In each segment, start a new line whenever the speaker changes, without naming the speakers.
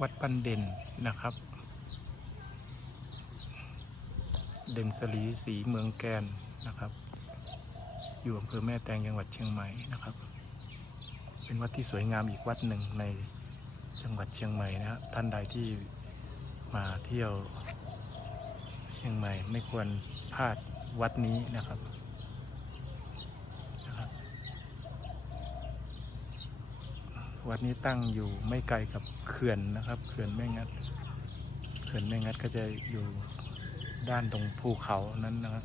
วัดปันเด่นนะครับ เด่นสลีสีเมืองแกนนะครับ อยู่อำเภอแม่แตงจังหวัดเชียงใหม่นะครับ เป็นวัดที่สวยงามอีกวัดหนึ่งในจังหวัดเชียงใหม่นะครับท่านใดที่มาเที่ยวเชียงใหม่ไม่ควรพลาดวัดนี้นะครับนะครับ วัดนี้ตั้งอยู่ไม่ไกลกับเขื่อนนะครับ เขื่อนแม่งัด เขื่อนแม่งัดก็จะอยู่ด้านตรงภูเขานั้นนะครับ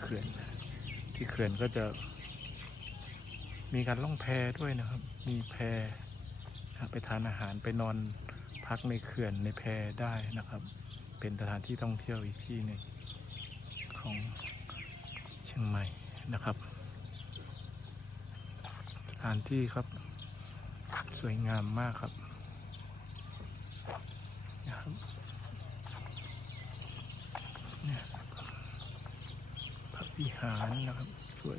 เขื่อนที่เขื่อนก็จะ มีการล่องแพด้วยนะครับ มีแพไปทานอาหารไปนอนพักในเขื่อนในแพได้นะครับ เป็นสถานที่ท่องเที่ยวอีกที่หนึ่งของเชียงใหม่นะครับ ถานที่ครับ สวยงามมากครับนะครับเนี่ยพระวิหารนะครับ สวย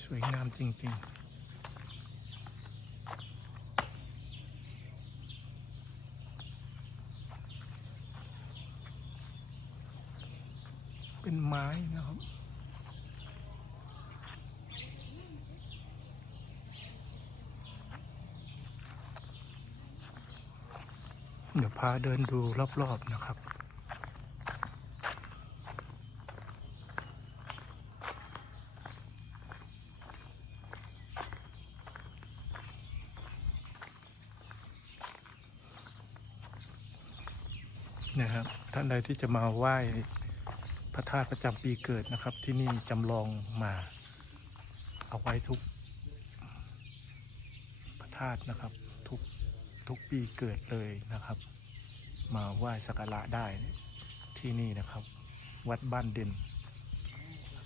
ส วยงามจริง ๆเป็นไม้นะครับ เดี๋ยวพาเดินดูรอบๆนะครับ นะครับ ท่านใดที่จะมาไหว้พระธาตุประจำปีเกิดนะครับ ที่นี่จำลองมาเอาไว้ทุกพระธาตุนะครับ ทุกทุกปีเกิดเลยนะครับ มาไหว้สักการะได้ที่นี่นะครับ วัดบ้านเด่น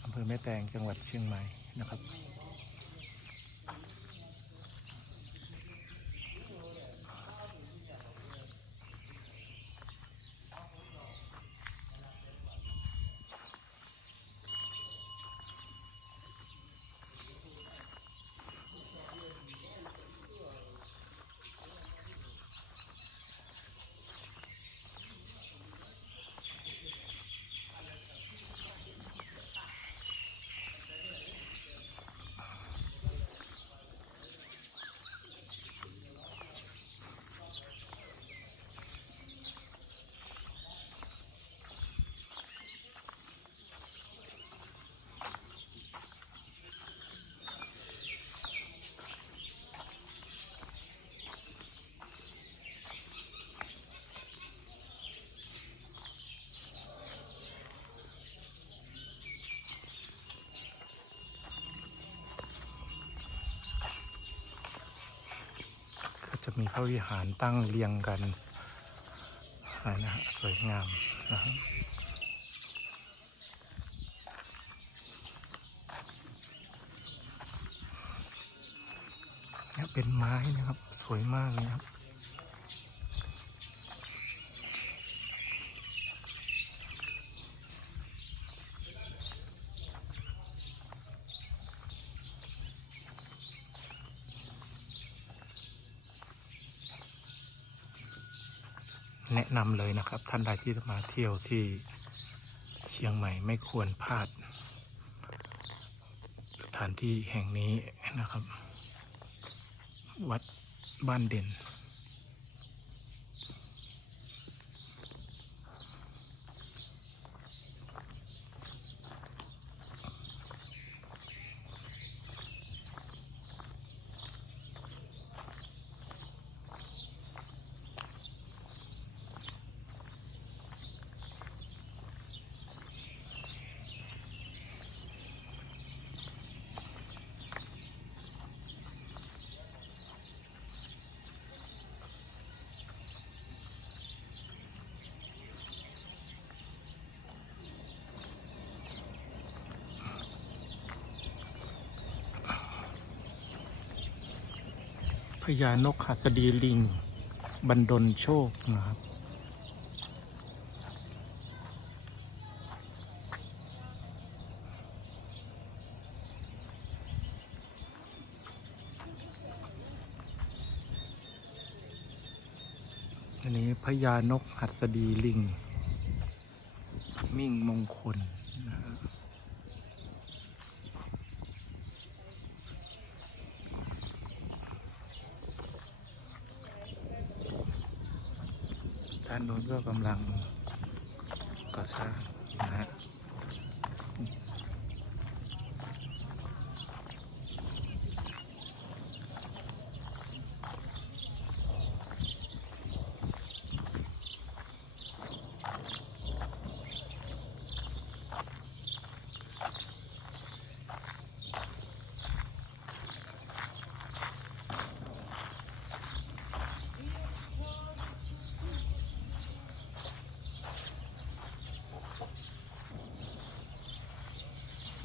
อำเภอแม่แตงจังหวัดเชียงใหม่นะครับ จะมีพระวิหารตั้งเรียงกันอะไรนะฮะสวยงามนะครับเนี่เป็นไม้นะครับ สวยมากเลยครับ แนะนำเลยนะครับ ท่านใดที่มาเที่ยวที่เชียงใหม่ไม่ควรพลาด สถานที่แห่งนี้นะครับ วัดบ้านเด่น พญานกหัสดีลิง บันดลโชคนะครับ อันนี้พญานกหัสดีลิง มิ่งมงคลนะฮะด้านโน้น ก็กำลังก่อสร้างนะฮะ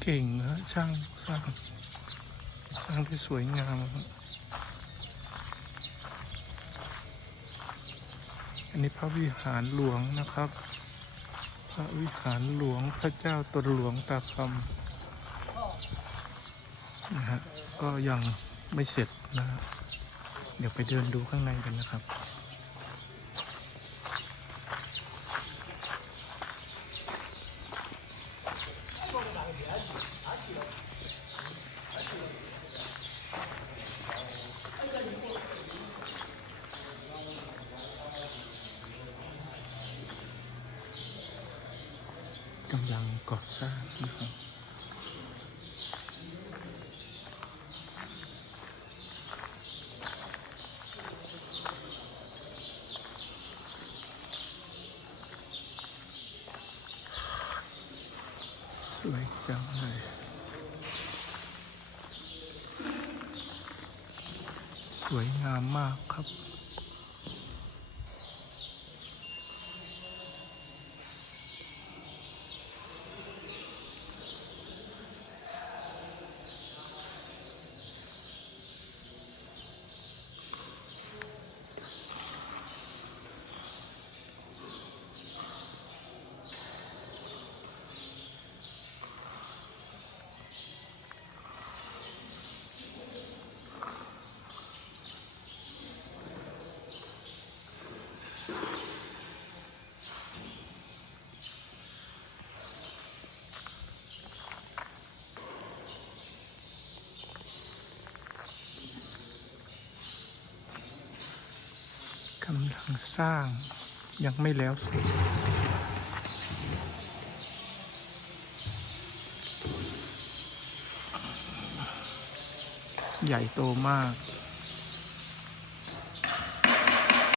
เก่งนะช่างสร้าง สร้างที่สวยงามอันนี้พระวิหารหลวงนะครับ พระวิหารหลวงพระเจ้าตนหลวงตาคำนะฮะก็ยังไม่เสร็จนะ เดี๋ยวไปเดินดูข้างในกันนะครับ ก่อสร้างนะครับสวยจังเลยสวยงามมากครับ กำลังสร้างยังไม่แล้วเสร็จใหญ่โตมาก